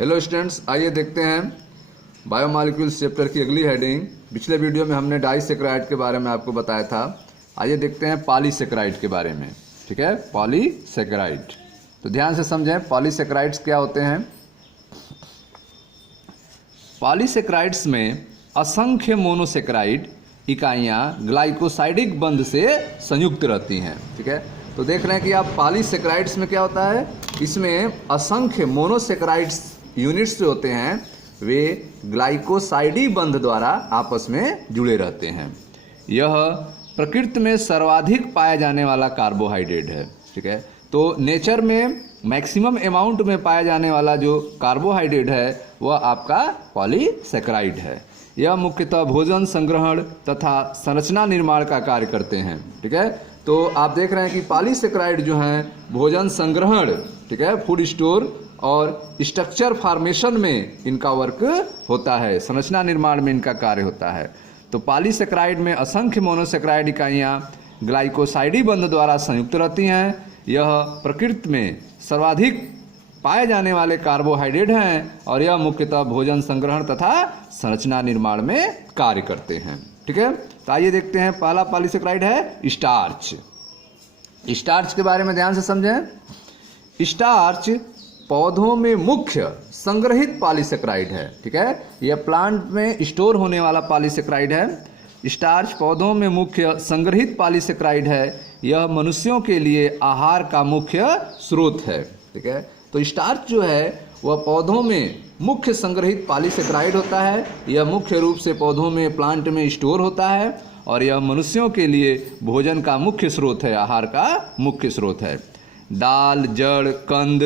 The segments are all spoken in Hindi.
हेलो स्टूडेंट्स, आइए देखते हैं बायोमॉलिक्यूल्स चैप्टर की अगली हेडिंग। पिछले वीडियो में हमने डाइसैकेराइड के बारे में आपको बताया था। आइए देखते हैं पॉलीसैकेराइड के बारे में। ठीक है, पॉलीसैकेराइड। तो ध्यान से समझें पॉलीसैकेराइड्स क्या होते हैं। पॉलीसैकेराइड्स में असंख्य मोनोसैकेराइड इकाइयाँ ग्लाइकोसाइडिक बंध से संयुक्त रहती हैं। ठीक है, तो देख रहे हैं कि आप पॉलीसैकेराइड्स में क्या होता है, इसमें असंख्य मोनोसैकेराइड्स यूनिट्स जो होते हैं वे ग्लाइकोसाइडी बंध द्वारा आपस में जुड़े रहते हैं। यह प्रकृति में सर्वाधिक पाया जाने वाला कार्बोहाइड्रेट है। ठीक है, तो नेचर में मैक्सिमम अमाउंट में पाया जाने वाला जो कार्बोहाइड्रेट है वह आपका पॉलीसैकेराइड है। यह मुख्यतः भोजन संग्रहण तथा संरचना निर्माण का कार्य करते हैं। ठीक है, तो आप देख रहे हैं कि पॉलीसैकेराइड जो हैं भोजन संग्रहण, ठीक है, फूड स्टोर और स्ट्रक्चर फॉर्मेशन में इनका वर्क होता है, संरचना निर्माण में इनका कार्य होता है। तो पॉलीसैकेराइड में असंख्य मोनोसैकेराइड इकाइयाँ ग्लाइकोसाइडी बंध द्वारा संयुक्त रहती हैं। यह प्रकृति में सर्वाधिक पाए जाने वाले कार्बोहाइड्रेट हैं और यह मुख्यतः भोजन संग्रहण तथा संरचना निर्माण में कार्य करते हैं। ठीक है, तो आइए देखते हैं। पहला पॉलीसैकेराइड है स्टार्च। स्टार्च के बारे में ध्यान से समझें। स्टार्च पौधों में मुख्य संग्रहित पॉलीसैकेराइड है। ठीक है, यह प्लांट में स्टोर होने वाला पॉलीसैकेराइड है। स्टार्च पौधों में मुख्य संग्रहित पॉलीसैकेराइड है। यह मनुष्यों के लिए आहार का मुख्य स्रोत है। ठीक है, तो स्टार्च जो है वह पौधों में मुख्य संग्रहित पॉलीसैकेराइड होता है। यह मुख्य रूप से पौधों में प्लांट में स्टोर होता है और यह मनुष्यों के लिए भोजन का मुख्य स्रोत है, आहार का मुख्य स्रोत है। दाल, जड़, कंद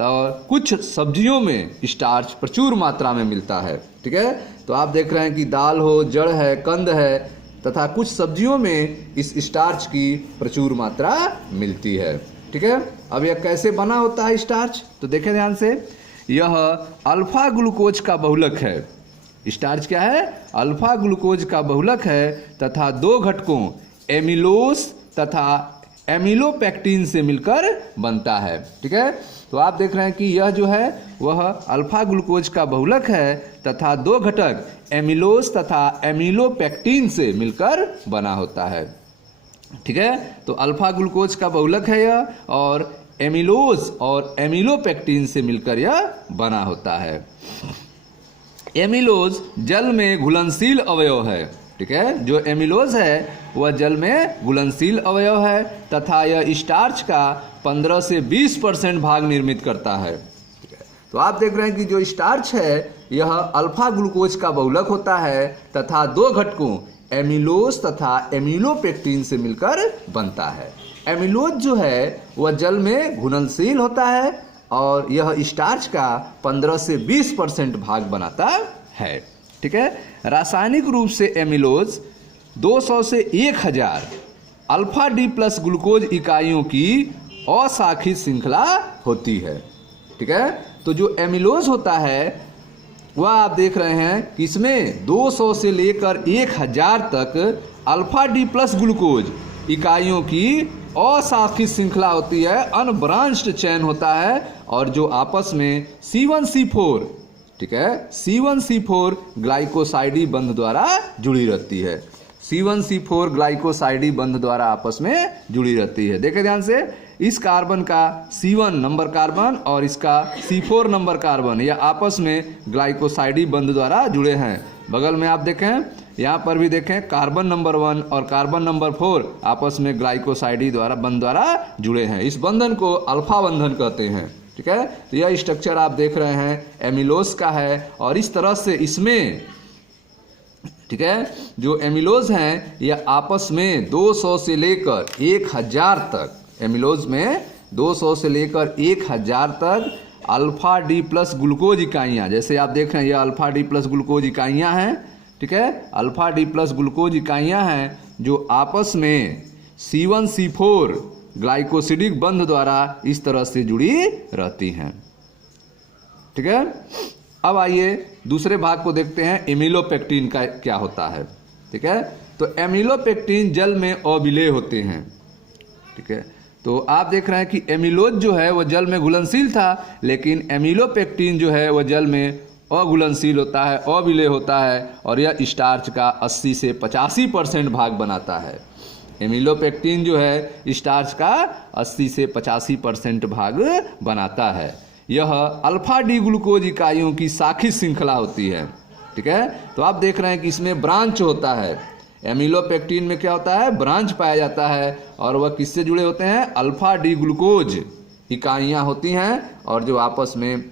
और कुछ सब्जियों में स्टार्च प्रचुर मात्रा में मिलता है। ठीक है, तो आप देख रहे हैं कि दाल हो, जड़ है, कंद है तथा कुछ सब्जियों में इस स्टार्च की प्रचुर मात्रा मिलती है। ठीक है, अब यह कैसे बना होता है स्टार्च, तो देखें ध्यान से। यह अल्फा ग्लूकोज का बहुलक है। स्टार्च क्या है? अल्फा ग्लूकोज का बहुलक है तथा दो घटकों एमिलोस तथा एमिलोपेक्टिन से मिलकर बनता है। ठीक है, तो आप देख रहे हैं कि यह जो है वह अल्फा ग्लूकोज का बहुलक है तथा दो घटक एमिलोस तथा एमिलोपेक्टिन से मिलकर बना होता है। ठीक है, तो अल्फा ग्लूकोज का बहुलक है यह और एमिलोज और एमिलोपेक्टिन से मिलकर यह बना होता है। एमिलोज जल में घुलनशील अवयव है। ठीक है, जो एमिलोज है वह जल में घुलनशील अवयव है तथा यह स्टार्च का 15 से 20% भाग निर्मित करता है। ठीक है, तो आप देख रहे हैं कि जो स्टार्च है यह अल्फा ग्लूकोज का बहुलक होता है तथा दो घटकों एमिलोज तथा एमिलोपेक्टिन से मिलकर बनता है। एमिलोज जो है वह जल में घुलनशील होता है और यह स्टार्च का 15 से 20% भाग बनाता है। ठीक है, रासायनिक रूप से एमिलोज 200 से 1000 अल्फा डी प्लस ग्लूकोज इकाइयों की अशाखित श्रृंखला होती है। ठीक है, तो जो एमिलोज होता है वह आप देख रहे हैं कि इसमें 200 से लेकर 1000 तक अल्फा डी प्लस ग्लूकोज इकाइयों की अशाखित श्रृंखला होती है, अनब्रांच्ड चेन होता है और जो आपस में C1C4, ठीक है, C1C4 ग्लाइकोसाइडी बंध द्वारा जुड़ी रहती है। C1C4 ग्लाइकोसाइडी बंध द्वारा आपस में जुड़ी रहती है। देखें ध्यान से, इस कार्बन का C1 नंबर कार्बन और इसका C4 नंबर कार्बन यह आपस में ग्लाइकोसाइडी बंध द्वारा जुड़े हैं। बगल में आप देखें, यहाँ पर भी देखें, कार्बन नंबर 1 और कार्बन नंबर 4 आपस में ग्लाइकोसाइडी द्वारा बंध द्वारा जुड़े हैं। इस बंधन को अल्फा बंधन कहते हैं। ठीक है, तो यह स्ट्रक्चर आप देख रहे हैं एमिलोज का है और इस तरह से इसमें, ठीक है, जो एमिलोज हैं यह आपस में 200 से लेकर 1000 तक, एमिलोज में 200 से लेकर 1000 तक अल्फा डी प्लस ग्लूकोज इकाइयाँ, जैसे आप देख रहे हैं यह अल्फा डी प्लस ग्लूकोज इकाइयाँ हैं। ठीक है, अल्फा डी प्लस ग्लूकोज इकाइयाँ हैं जो आपस में C1C4 ग्लाइकोसिडिक बंध द्वारा इस तरह से जुड़ी रहती हैं। ठीक है, अब आइए दूसरे भाग को देखते हैं, एमिलोपेक्टिन का क्या होता है। ठीक है, तो एमिलोपेक्टिन जल में अविलेय होते हैं। ठीक है, तो आप देख रहे हैं कि एमिलोज जो है वह जल में घुलनशील था, लेकिन एमिलोपेक्टिन जो है वह जल में अघुलनशील होता है, अविलेय होता है, और यह स्टार्च का 80 से 85% भाग बनाता है। एमिलोपेक्टिन जो है स्टार्च का 80 से 85% भाग बनाता है। यह अल्फा डी ग्लूकोज इकाइयों की शाखी श्रृंखला होती है। ठीक है, तो आप देख रहे हैं कि इसमें ब्रांच होता है। एमिलोपेक्टिन में क्या होता है, ब्रांच पाया जाता है, और वह किससे जुड़े होते हैं, अल्फा डी ग्लूकोज इकाइयाँ होती हैं, और जो आपस में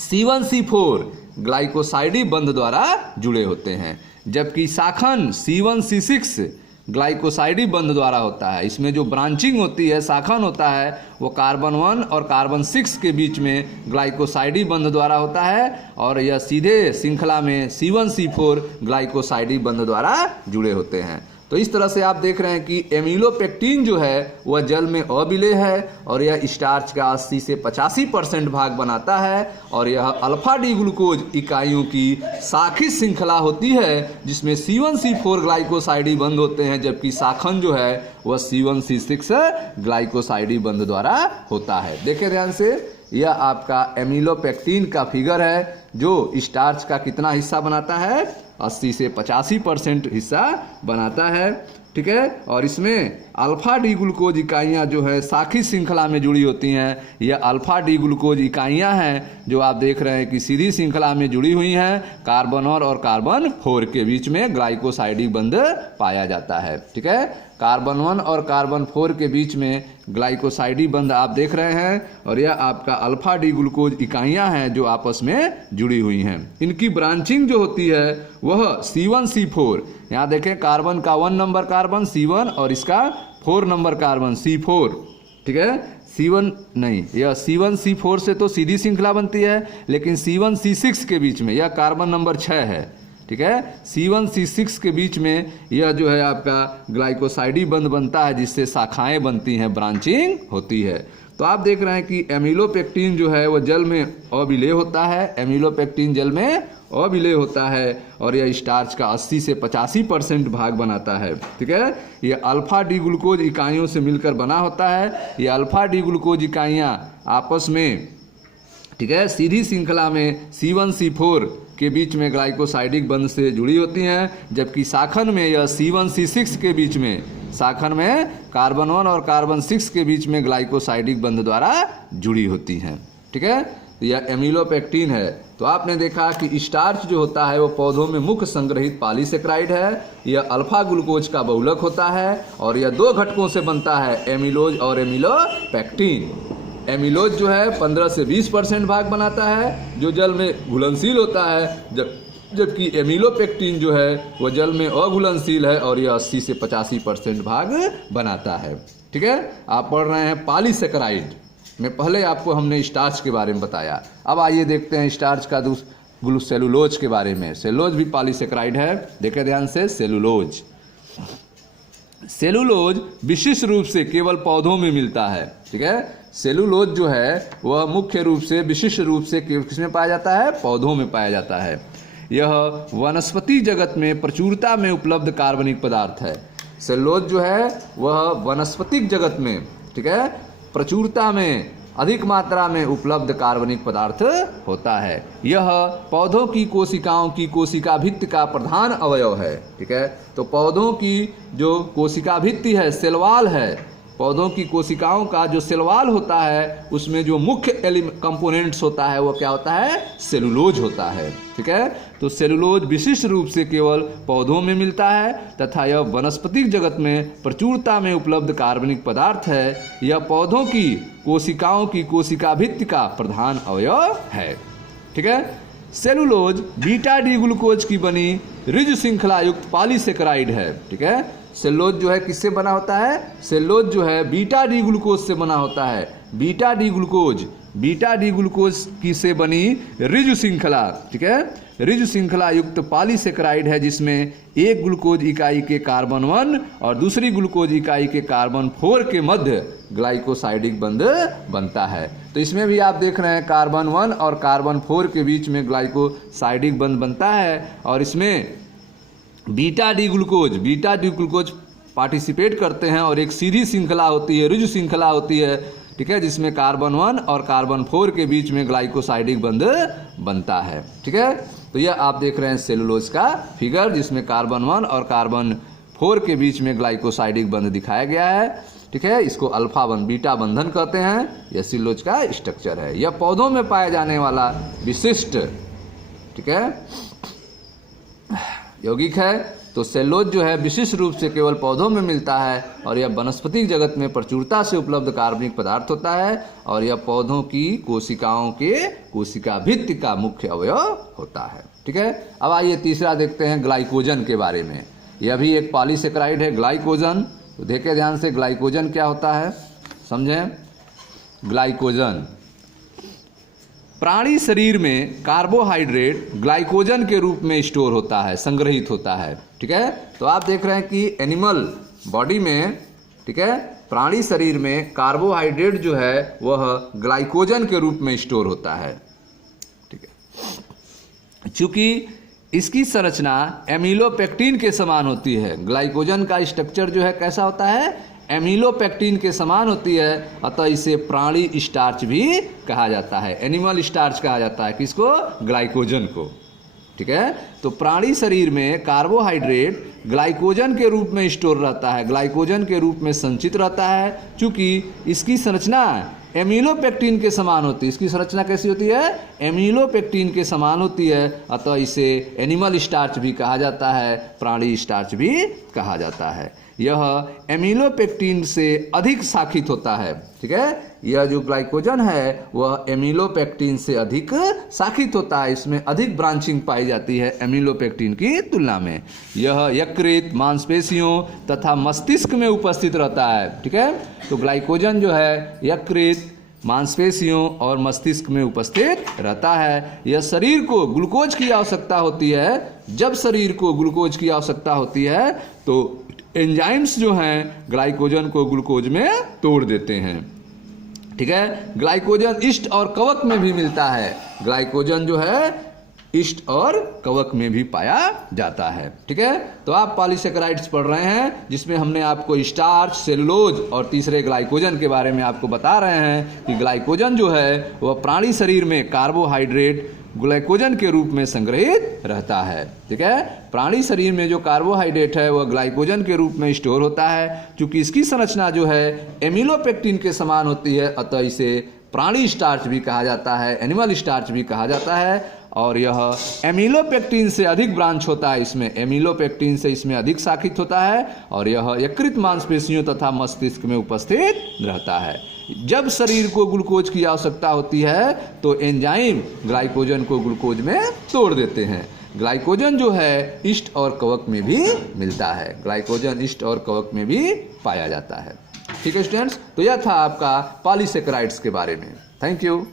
C1C4 ग्लाइकोसाइडी बंध द्वारा जुड़े होते हैं। जबकि शाखन C1C6 ग्लाइकोसाइडी बंध द्वारा होता है। इसमें जो ब्रांचिंग होती है, शाखन होता है, वो कार्बन 1 और कार्बन 6 के बीच में ग्लाइकोसाइडी बंध द्वारा होता है, और यह सीधे श्रृंखला में C1C4 ग्लाइकोसाइडी बंध द्वारा जुड़े होते हैं। तो इस तरह से आप देख रहे हैं कि एमिलोपेक्टिन जो है वह जल में अविलेय है, और यह स्टार्च का 80 से 85% भाग बनाता है, और यह अल्फा डी ग्लूकोज इकाइयों की शाखी श्रृंखला होती है, जिसमें C1C4 ग्लाइकोसाइडी बंध होते हैं, जबकि शाखन जो है वह C1C6 ग्लाइकोसाइडी बंध द्वारा होता है। देखिए ध्यान से, यह आपका एमिलोपेक्टिन का फिगर है, जो स्टार्च का कितना हिस्सा बनाता है, 80 से 85% हिस्सा बनाता है। ठीक है, और इसमें अल्फा डी ग्लूकोज इकाइयाँ जो है शाखी श्रृंखला में जुड़ी होती हैं। यह अल्फा डी ग्लूकोज इकाइयाँ हैं जो आप देख रहे हैं कि सीधी श्रृंखला में जुड़ी हुई हैं, कार्बन और कार्बन 4 के बीच में ग्लाइकोसाइडिक बंध पाया जाता है। ठीक है, कार्बन 1 और कार्बन 4 के बीच में ग्लाइकोसाइडी बंध आप देख रहे हैं, और यह आपका अल्फा डी ग्लूकोज इकाइयाँ हैं जो आपस में जुड़ी हुई हैं। इनकी ब्रांचिंग जो होती है वह C1C4, यहाँ देखें कार्बन का 1 नंबर कार्बन C1 और इसका 4 नंबर कार्बन C4। ठीक है, C1 नहीं, यह C1C4 से तो सीधी श्रृंखला बनती है, लेकिन C1C6 के बीच में यह कार्बन नंबर 6 है। ठीक है, C1C6 के बीच में यह जो है आपका ग्लाइकोसाइडी बंध बनता है, जिससे शाखाएं बनती हैं, ब्रांचिंग होती है। तो आप देख रहे हैं कि एमिलोपेक्टिन जो है वह जल में अविलेय होता है, एमिलोपेक्टिन जल में अविलेय होता है, और यह स्टार्च का 80 से 85% भाग बनाता है। ठीक है, यह अल्फा डी ग्लूकोज इकाइयों से मिलकर बना होता है। ये अल्फा डी ग्लूकोज इकाइयाँ आपस में, ठीक है, सीधी श्रृंखला में C1C4 के बीच में ग्लाइकोसाइडिक बंध से जुड़ी होती हैं, जबकि शाखन में यह C1C6 के बीच में, शाखन में कार्बन 1 और कार्बन 6 के बीच में ग्लाइकोसाइडिक बंध द्वारा जुड़ी होती हैं। ठीक है, तो यह एमिलोपेक्टिन है। तो आपने देखा कि स्टार्च जो होता है वो पौधों में मुख्य संग्रहित पॉलीसेकेराइड है। यह अल्फा ग्लूकोज का बहुलक होता है, और यह 2 घटकों से बनता है, एमिलोज और एमिलोपेक्टिन। एमिलोज जो है 15 से 20% भाग बनाता है, जो जल में घुलनशील होता है, जबकि एमिलोपेक्टिन जो है वह जल में अघुलनशील है, और यह 80 से 85% भाग बनाता है। ठीक है, आप पढ़ रहे हैं पॉलीसेकेराइड में, पहले आपको हमने स्टार्च के बारे में बताया। अब आइए देखते हैं स्टार्च का सेलुलोज के बारे में। सेलुलोज भी पॉलीसेकेराइड है, देखें ध्यान से। सेलुलोज विशिष्ट रूप से केवल पौधों में मिलता है। ठीक है, सेलुलोज जो है वह मुख्य रूप से, विशिष्ट रूप से किसमें पाया जाता है, पौधों में पाया जाता है। यह वनस्पति जगत में प्रचुरता में उपलब्ध कार्बनिक पदार्थ है। सेलुलोज जो है वह वनस्पतिक जगत में, ठीक है, प्रचुरता में, अधिक मात्रा में उपलब्ध कार्बनिक पदार्थ होता है। यह पौधों की कोशिकाओं की कोशिका भित्ति का प्रधान अवयव है। ठीक है, तो पौधों की जो कोशिका भित्ति है, सेलवाल है, पौधों की कोशिकाओं का जो सेलवाल होता है उसमें जो मुख्य कंपोनेंट्स होता है वो क्या होता है, सेलुलोज होता है। ठीक है, तो सेलुलोज विशिष्ट रूप से केवल पौधों में मिलता है, तथा यह वनस्पतिक जगत में प्रचुरता में उपलब्ध कार्बनिक पदार्थ है। यह पौधों की कोशिकाओं की कोशिका भित्ति का प्रधान अवयव है। ठीक है, सेलुलोज बीटा डी ग्लूकोज की बनी रिज श्रृंखला युक्त पॉलीसेकेराइड है। ठीक है, सेलुलोज जो है किससे बना होता है, सेलुलोज जो है बीटा डी ग्लूकोज से बना होता है। बीटा डी ग्लूकोज की से बनी रिज श्रृंखला, ठीक है, रिज श्रृंखला युक्त पॉलीसेकेराइड है, जिसमें एक ग्लूकोज इकाई के कार्बन 1 और दूसरी ग्लूकोज इकाई के कार्बन 4 के मध्य ग्लाइकोसाइडिक बंध बनता है। तो इसमें भी आप देख रहे हैं कार्बन 1 और कार्बन 4 के बीच में ग्लाइकोसाइडिक बंध बनता है, और इसमें बीटा डी ग्लूकोज पार्टिसिपेट करते हैं और एक सीधी श्रृंखला होती है, ऋजु श्रृंखला होती है, ठीक है, जिसमें कार्बन 1 और कार्बन 4 के बीच में ग्लाइकोसाइडिक बंध बनता है। ठीक है, तो यह आप देख रहे हैं सेलुलोज का फिगर, जिसमें कार्बन 1 और कार्बन 4 के बीच में ग्लाइकोसाइडिक बंध दिखाया गया है। ठीक है, इसको अल्फा बीटा बंधन कहते हैं। यह सेलुलोज का स्ट्रक्चर है। यह पौधों में पाया जाने वाला विशिष्ट, ठीक है, यौगिक है। तो सेलुलोज जो है विशिष्ट रूप से केवल पौधों में मिलता है और यह वनस्पतिक जगत में प्रचुरता से उपलब्ध कार्बनिक पदार्थ होता है और यह पौधों की कोशिकाओं के कोशिका भित्ति का मुख्य अवयव होता है। ठीक है, अब आइए तीसरा देखते हैं ग्लाइकोजन के बारे में। यह भी एक पॉलीसेकेराइड है, ग्लाइकोजन। तो देखें ध्यान से, ग्लाइकोजन क्या होता है, समझें। ग्लाइकोजन प्राणी शरीर में कार्बोहाइड्रेट ग्लाइकोजन के रूप में स्टोर होता है, संग्रहित होता है। ठीक है, तो आप देख रहे हैं कि एनिमल बॉडी में, ठीक है, प्राणी शरीर में कार्बोहाइड्रेट जो है वह ग्लाइकोजन के रूप में स्टोर होता है। ठीक है, चूंकि इसकी संरचना एमिलोपेक्टिन के समान होती है। ग्लाइकोजन का स्ट्रक्चर जो है कैसा होता है, एमिलोपेक्टिन के समान होती है, अतः इसे प्राणी स्टार्च भी कहा जाता है, एनिमल स्टार्च कहा जाता है। किसको, ग्लाइकोजन को। ठीक है, तो प्राणी शरीर में कार्बोहाइड्रेट ग्लाइकोजन के रूप में स्टोर रहता है, ग्लाइकोजन के रूप में संचित रहता है। चूंकि इसकी संरचना एमिलोपेक्टिन के समान होती है। इसकी संरचना कैसी होती है, एमिलोपेक्टिन के समान होती है, अतः इसे एनिमल स्टार्च भी कहा जाता है, प्राणी स्टार्च भी कहा जाता है। यह एमिलोपेक्टिन से अधिक शाखित होता है। ठीक है, यह जो ग्लाइकोजन है वह एमिलोपेक्टिन से अधिक शाखित होता है, इसमें अधिक ब्रांचिंग पाई जाती है एमिलोपेक्टिन की तुलना में। यह यकृत, मांसपेशियों तथा मस्तिष्क में उपस्थित रहता है। ठीक है, तो ग्लाइकोजन जो है यकृत, मांसपेशियों और मस्तिष्क में उपस्थित रहता है। यह शरीर को ग्लूकोज की आवश्यकता होती है। जब शरीर को ग्लूकोज की आवश्यकता होती है तो एंजाइम्स जो हैं ग्लाइकोजन को ग्लूकोज में तोड़ देते हैं। ठीक है, ग्लाइकोजन इष्ट और कवक में भी मिलता है। ग्लाइकोजन जो है इष्ट और कवक में भी पाया जाता है। ठीक है, तो आप पॉलीसेकेराइड्स पढ़ रहे हैं, जिसमें हमने आपको स्टार्च, सेलुलोज और तीसरे ग्लाइकोजन के बारे में आपको बता रहे हैं कि ग्लाइकोजन जो है वह प्राणी शरीर में कार्बोहाइड्रेट ग्लाइकोजन के रूप में संग्रहित रहता है। ठीक है, प्राणी शरीर में जो कार्बोहाइड्रेट है वह ग्लाइकोजन के रूप में स्टोर होता है। चूंकि इसकी संरचना जो है एमिलोपेक्टिन के समान होती है, अतः इसे प्राणी स्टार्च भी कहा जाता है, एनिमल स्टार्च भी कहा जाता है। और यह एमिलोपेक्टिन से अधिक ब्रांच होता है, इसमें एमिलोपेक्टिन से इसमें अधिक शाखित होता है और यह यकृत, मांसपेशियों तथा मस्तिष्क में उपस्थित रहता है। जब शरीर को ग्लूकोज की आवश्यकता होती है तो एंजाइम ग्लाइकोजन को ग्लूकोज में तोड़ देते हैं। ग्लाइकोजन जो है इष्ट और कवक में भी मिलता है, ग्लाइकोजन इष्ट और कवक में भी पाया जाता है। ठीक है स्टूडेंट्स, तो यह था आपका पॉलीसेकेराइड्स के बारे में। Thank you.